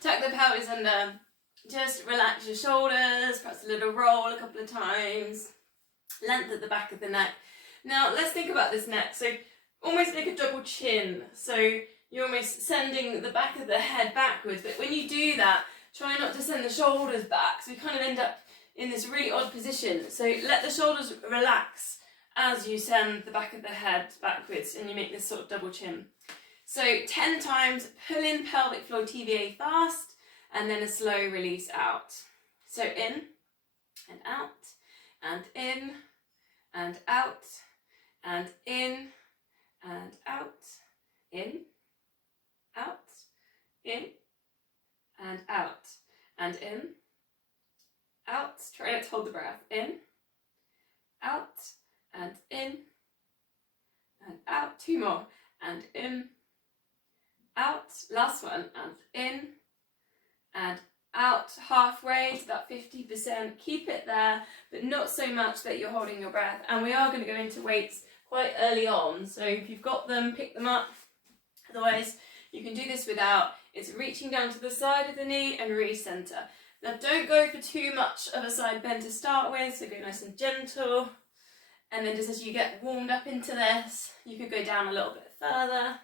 Tuck the pelvis under. Just relax your shoulders, perhaps a little roll a couple of times. Length at the back of the neck. Now let's think about this neck. So almost like a double chin. So you're almost sending the back of the head backwards, but when you do that, try not to send the shoulders back. So we kind of end up in this really odd position. So let the shoulders relax as you send the back of the head backwards and you make this sort of double chin. So 10 times, pull in pelvic floor TVA fast, and then a slow release out. So in and out, and in and out, and in and out, in, out, in, and out, and in, out. Try not to hold the breath. In, out, and in, and out. 2 more, and in, out. Last one, and in, and out. Halfway to that 50%. Keep it there, but not so much that you're holding your breath. And we are going to go into weights quite early on, so if you've got them, pick them up. Otherwise, you can do this without. It's reaching down to the side of the knee and recenter. Now don't go for too much of a side bend to start with, so go nice and gentle. And then just as you get warmed up into this, you could go down a little bit further.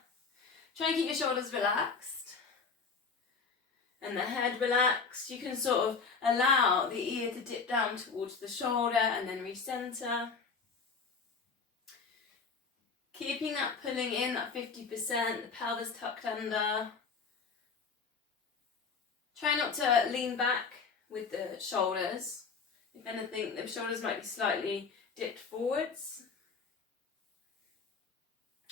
Try and keep your shoulders relaxed. And the head relaxed. You can sort of allow the ear to dip down towards the shoulder and then recenter. Keeping that pulling in, that 50%, the pelvis tucked under. Try not to lean back with the shoulders. If anything, the shoulders might be slightly dipped forwards.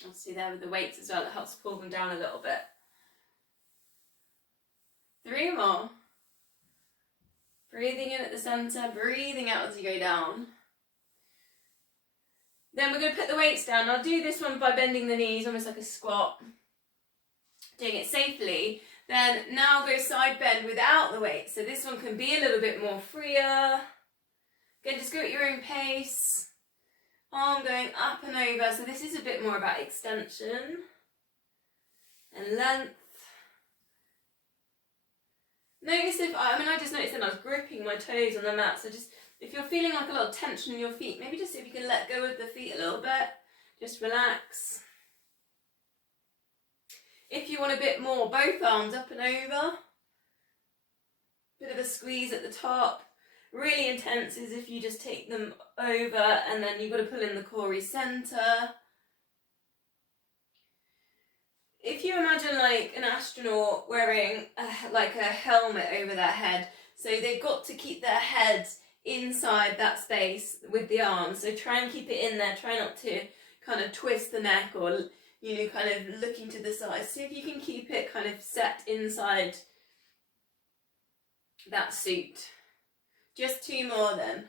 Obviously there with the weights as well, it helps pull them down a little bit. 3 more. Breathing in at the centre, breathing out as you go down. Then we're going to put the weights down. I'll do this one by bending the knees, almost like a squat. Doing it safely. Then now go side bend without the weight. So this one can be a little bit more freer. Again, just go at your own pace. Arm going up and over. So this is a bit more about extension and length. Notice if, I just noticed that I was gripping my toes on the mat. So just, if you're feeling like a lot of tension in your feet, maybe just see if you can let go of the feet a little bit. Just relax. If you want a bit more, both arms up and over. Bit of a squeeze at the top. Really intense is if you just take them over and then you've got to pull in the core recenter. If you imagine like an astronaut wearing like a helmet over their head, so they've got to keep their head inside that space with the arms. So try and keep it in there. Try not to kind of twist the neck or, you know, kind of looking to the side. See if you can keep it kind of set inside that suit. Just 2 more then.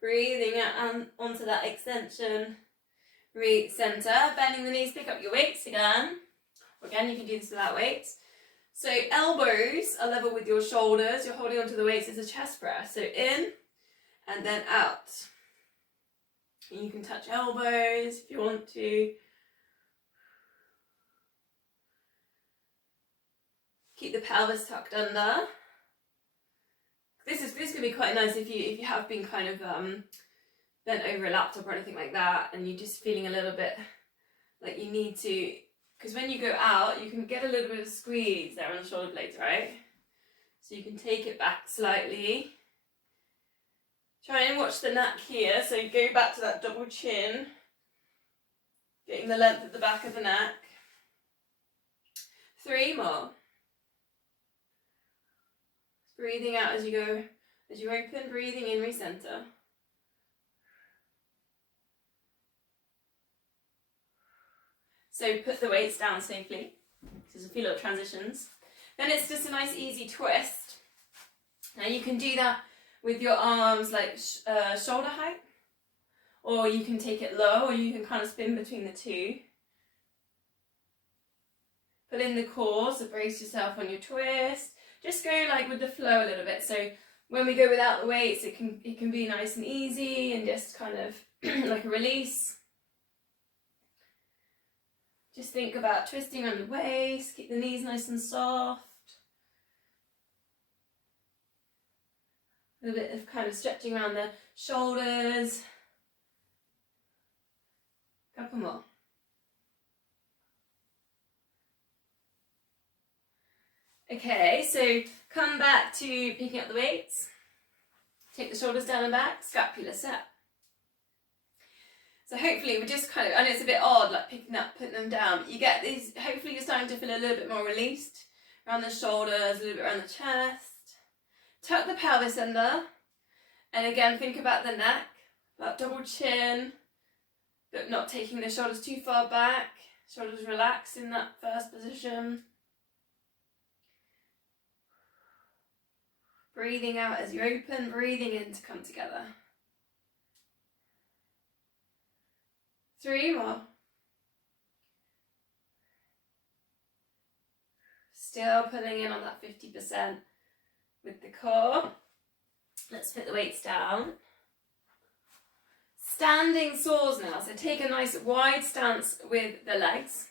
Breathing out onto that extension. Recenter, bending the knees, pick up your weights again. Again, you can do this without weights. So elbows are level with your shoulders. You're holding onto the weights as a chest press. So in and then out. And you can touch elbows if you want to. Keep the pelvis tucked under. This could be quite nice if you have been kind of bent over a laptop or anything like that, and you're just feeling a little bit like you need to, because when you go out, you can get a little bit of squeeze there on the shoulder blades, right? So you can take it back slightly. Try and watch the neck here, so go back to that double chin, getting the length at the back of the neck. 3 more. Breathing out as you go, as you open, breathing in, recenter. So put the weights down safely. There's a few little transitions. Then it's just a nice easy twist. Now you can do that with your arms like shoulder height, or you can take it low, or you can kind of spin between the two. Put in the core, so brace yourself on your twist. Just go like with the flow a little bit. So when we go without the weights, it can be nice and easy and just kind of like a release. Just think about twisting around the waist, keep the knees nice and soft. A little bit of kind of stretching around the shoulders. Couple more. Okay, so come back to picking up the weights. Take the shoulders down and back, scapular set. So hopefully we're just kind of, I know it's a bit odd like picking up, putting them down, but you get these, hopefully you're starting to feel a little bit more released around the shoulders, a little bit around the chest. Tuck the pelvis under, and again think about the neck, that double chin, but not taking the shoulders too far back, shoulders relaxed in that first position. Breathing out as you open, breathing in to come together. 3 more. Still pulling in on that 50% with the core. Let's put the weights down. Standing saws now. So take a nice wide stance with the legs.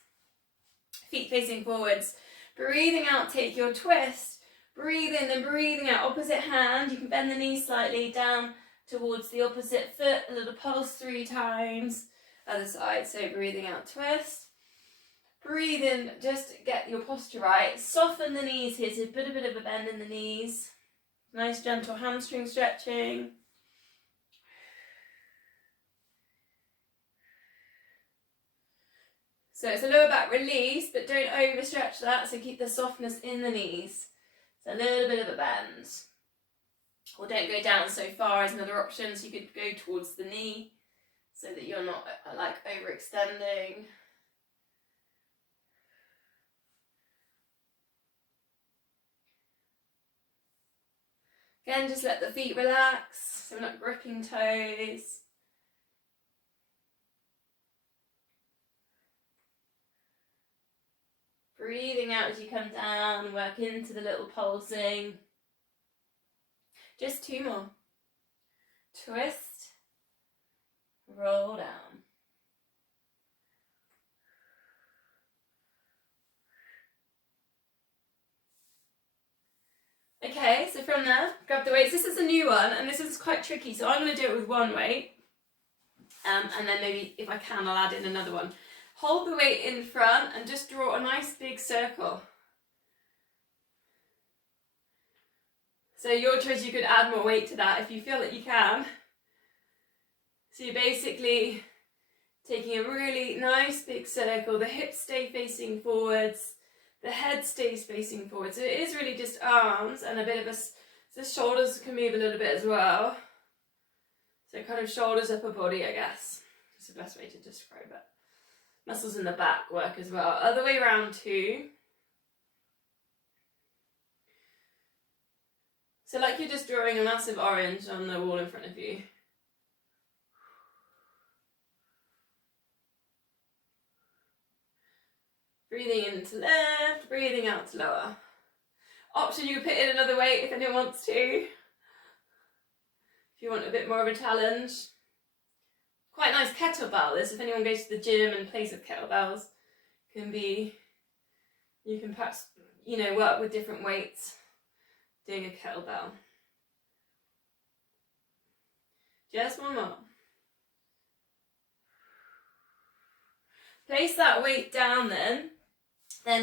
Feet facing forwards. Breathing out, take your twist. Breathe in and breathing out. Opposite hand. You can bend the knees slightly down towards the opposite foot. A little pulse 3 times. Other side, so breathing out, twist. Breathe in, just get your posture right. Soften the knees here, so put a bit of a bend in the knees. Nice gentle hamstring stretching. So it's a lower back release, but don't overstretch that, so keep the softness in the knees. So a little bit of a bend. Or don't go down so far as another option, so you could go towards the knee, so that you're not like overextending. Again, just let the feet relax, so we're not gripping toes. Breathing out as you come down, work into the little pulsing. Just 2 more. Twist. Roll down. Okay, so from there, grab the weights. This is a new one, and this is quite tricky, so I'm going to do it with one weight. And then maybe, if I can, I'll add in another one. Hold the weight in front and just draw a nice big circle. So your choice, you could add more weight to that if you feel that you can. So you're basically taking a really nice big circle, the hips stay facing forwards, the head stays facing forward. So it is really just arms and a bit of the shoulders can move a little bit as well. So kind of shoulders, upper body, I guess. That's the best way to describe it. Muscles in the back work as well. Other way around too. So like you're just drawing a massive orange on the wall in front of you. Breathing in to left, breathing out to lower. Option, you put in another weight if anyone wants to. If you want a bit more of a challenge. Quite nice kettlebell this, if anyone goes to the gym and plays with kettlebells. You can perhaps, work with different weights doing a kettlebell. Just 1 more. Place that weight down then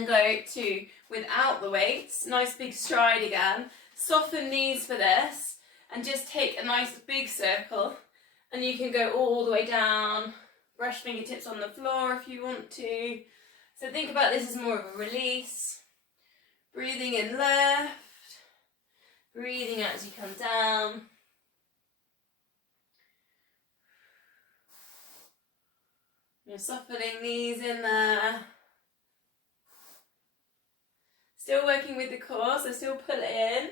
go to without the weights, nice big stride again, soften knees for this, and just take a nice big circle, and you can go all the way down, brush fingertips on the floor if you want to. So think about this as more of a release, breathing in left, breathing out as you come down. You're softening knees in there. Still working with the core, so still pull it in.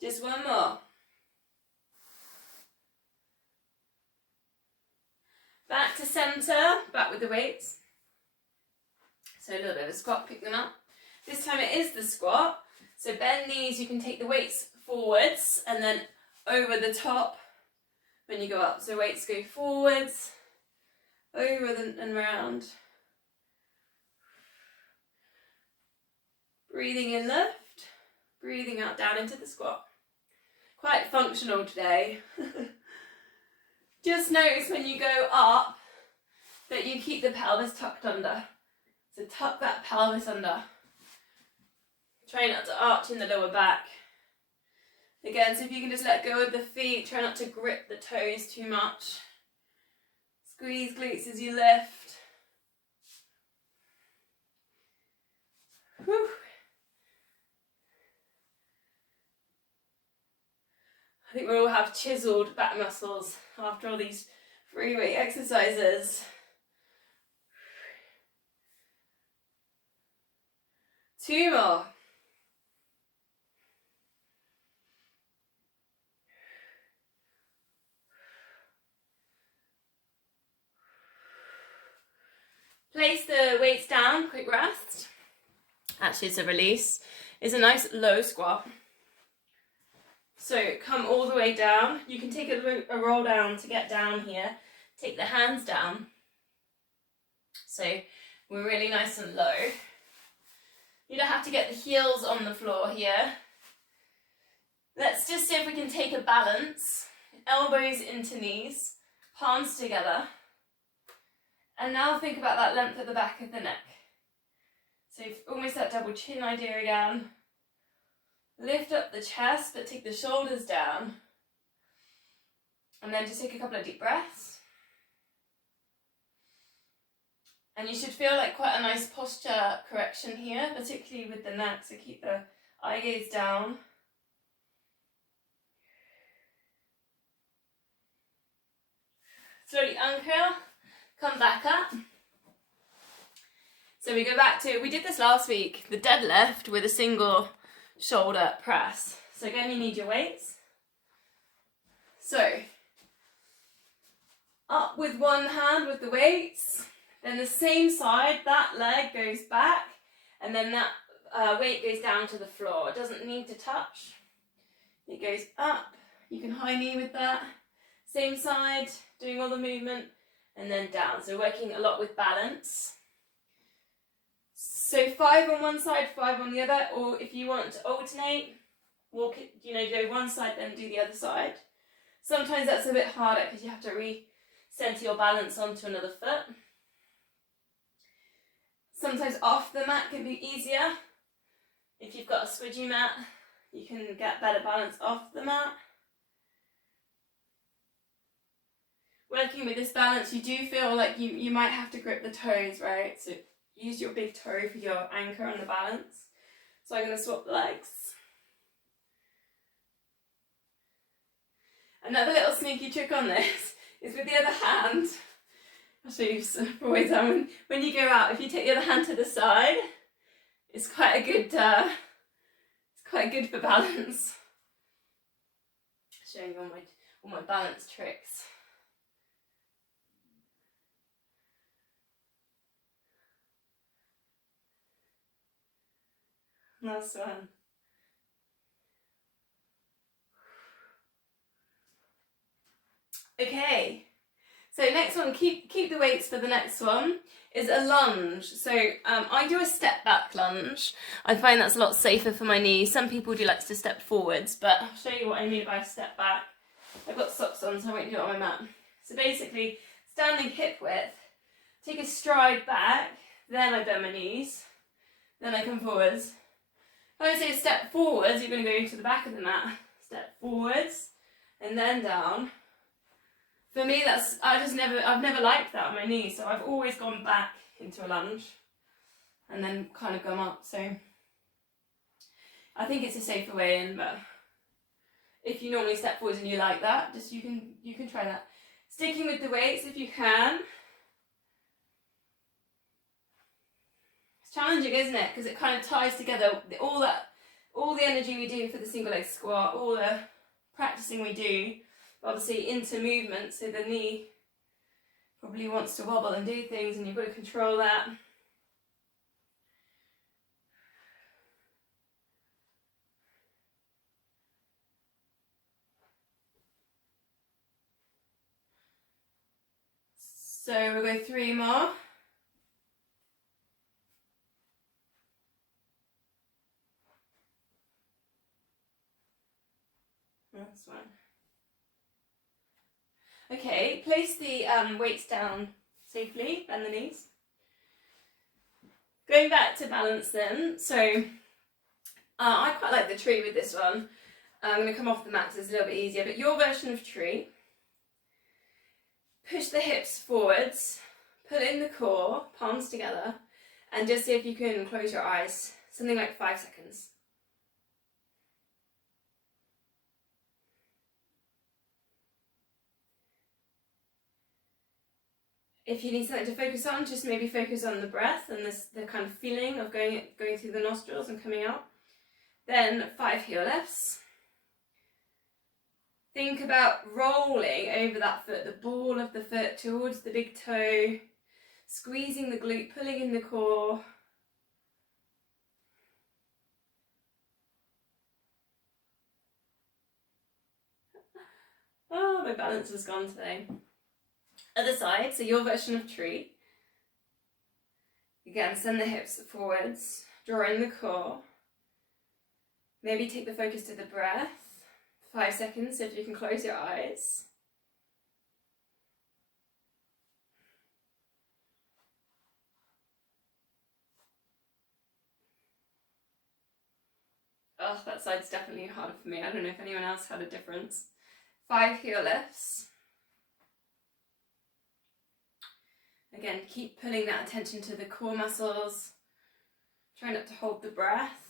Just 1 more. Back to centre, back with the weights. So a little bit of a squat, pick them up. This time it is the squat. So bend knees, you can take the weights forwards and then over the top when you go up. So weights go forwards over and around. Breathing in, lift. Breathing out, down into the squat. Quite functional today. Just notice when you go up that you keep the pelvis tucked under. So tuck that pelvis under. Try not to arch in the lower back. Again, so if you can just let go of the feet, try not to grip the toes too much. Squeeze glutes as you lift. Whew. I think we all have chiseled back muscles after all these free weight exercises. Two more. Place the weights down, quick rest. Actually, it's a release. It's a nice low squat. So come all the way down. You can take a roll down to get down here. Take the hands down. So we're really nice and low. You don't have to get the heels on the floor here. Let's just see if we can take a balance. Elbows into knees, palms together. And now think about that length at the back of the neck. So almost that double chin idea again. Lift up the chest, but take the shoulders down. And then just take a couple of deep breaths. And you should feel like quite a nice posture correction here, particularly with the neck, so keep the eye gaze down. Slowly uncurl, come back up. So we go back to, we did this last week, the deadlift with a single shoulder press. So again, you need your weights. So, up with one hand with the weights, then the same side, that leg goes back, and then that weight goes down to the floor. It doesn't need to touch. It goes up, you can high knee with that. Same side, doing all the movement, and then down. So working a lot with balance. So 5 on one side, 5 on the other, or if you want to alternate, walk it, do one side then do the other side. Sometimes that's a bit harder because you have to recenter your balance onto another foot. Sometimes off the mat can be easier. If you've got a squidgy mat, you can get better balance off the mat. Working with this balance, you do feel like you might have to grip the toes, right? So use your big toe for your anchor on the balance. So I'm going to swap the legs. Another little sneaky trick on this is with the other hand. I'll show you for always when you go out, if you take the other hand to the side, it's quite good for balance. Showing you all my balance tricks. Last one. Okay, so next one, keep the weights for the next one, is a lunge. So I do a step back lunge. I find that's a lot safer for my knees. Some people do like to step forwards, but I'll show you what I mean by a step back. I've got socks on, so I won't do it on my mat. So basically, standing hip width, take a stride back, then I bend my knees, then I come forwards. If I say step forwards, you're going to go to the back of the mat. Step forwards, and then down. For me, I've never liked that on my knees, so I've always gone back into a lunge and then kind of come up. So I think it's a safer way in, but if you normally step forwards and you like that, just you can try that. Sticking with the weights if you can. It's challenging, isn't it? Because it kind of ties together all the energy we do for the single leg squat, all the practicing we do. Obviously into movement, so the knee probably wants to wobble and do things, and you've got to control that. So we'll go 3 more. That's one. Okay, place the weights down safely, bend the knees. Going back to balance then, so I quite like the tree with this one. I'm going to come off the mat so it's a little bit easier, but your version of tree, push the hips forwards, pull in the core, palms together, and just see if you can close your eyes, something like 5 seconds. If you need something to focus on, just maybe focus on the breath and the kind of feeling of going through the nostrils and coming out. Then 5 heel lifts. Think about rolling over that foot, the ball of the foot towards the big toe, squeezing the glute, pulling in the core. Oh, my balance has gone today. Other side, so your version of tree. Again, send the hips forwards, draw in the core. Maybe take the focus to the breath. 5 seconds, so if you can close your eyes. Oh, that side's definitely harder for me. I don't know if anyone else had a difference. 5 heel lifts. Again, keep pulling that attention to the core muscles. Try not to hold the breath.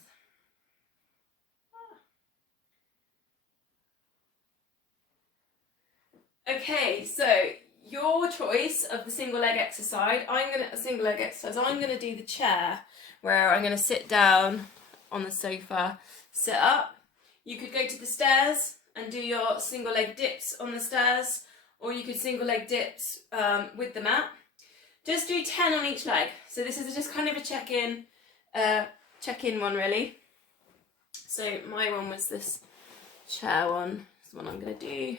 Okay, so your choice of the single leg exercise. I'm gonna do the chair where I'm gonna sit down on the sofa, sit up. You could go to the stairs and do your single leg dips on the stairs, or you could single leg dips with the mat. Just do 10 on each leg. So this is just kind of a check-in one really. So my one was this chair one. This is the one I'm going to do.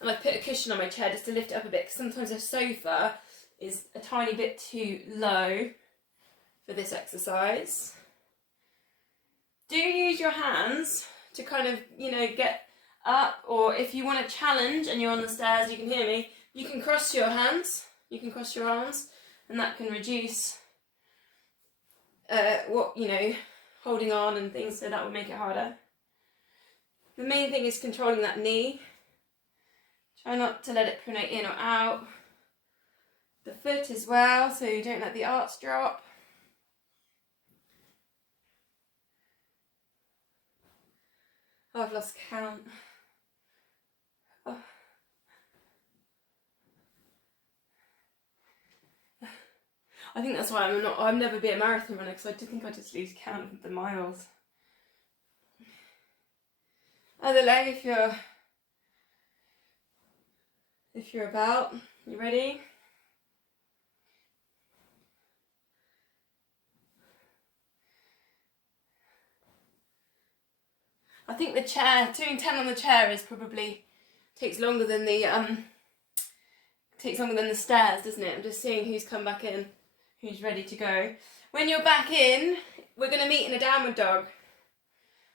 And I put a cushion on my chair just to lift it up a bit, because sometimes a sofa is a tiny bit too low for this exercise. Do use your hands to kind of, get up, or if you want to challenge and you're on the stairs, you can hear me, you can cross your hands. You can cross your arms, and that can reduce holding on and things, so that would make it harder. The main thing is controlling that knee. Try not to let it pronate in or out. The foot as well, so you don't let the arch drop. Oh, I've lost count. Oh. I think that's why I'll never be a marathon runner, because I think I just lose count of the miles. Other leg, if you're about. You ready? I think the chair, doing 10 on the chair is probably takes longer than the stairs, doesn't it? I'm just seeing who's come back in. Who's ready to go. When you're back in, we're going to meet in a downward dog.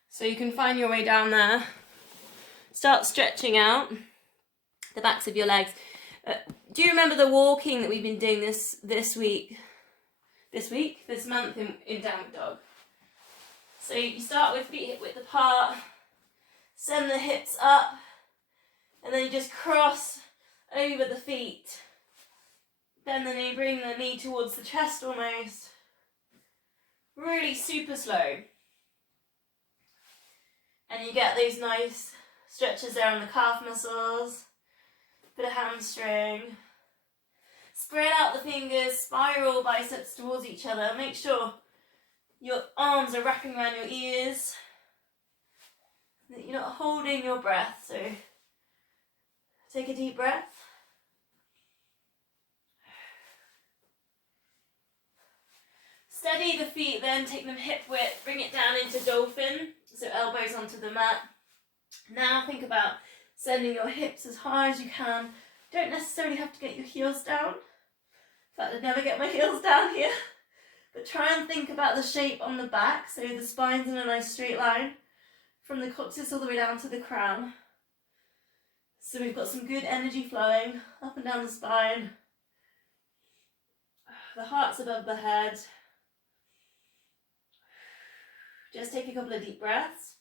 So you can find your way down there. Start stretching out the backs of your legs. Do you remember the walking that we've been doing this month in downward dog? So you start with feet hip width apart, send the hips up, and then you just cross over the feet. Bend the knee, bring the knee towards the chest almost. Really super slow. And you get those nice stretches there on the calf muscles, bit of hamstring. Spread out the fingers, spiral biceps towards each other. Make sure your arms are wrapping around your ears, that you're not holding your breath. So take a deep breath. Steady the feet, then take them hip width, bring it down into dolphin, so elbows onto the mat. Now think about sending your hips as high as you can. Don't necessarily have to get your heels down. In fact, I'd never get my heels down here. But try and think about the shape on the back, so the spine's in a nice straight line from the coccyx all the way down to the crown. So we've got some good energy flowing up and down the spine. The heart's above the head. Just take a couple of deep breaths.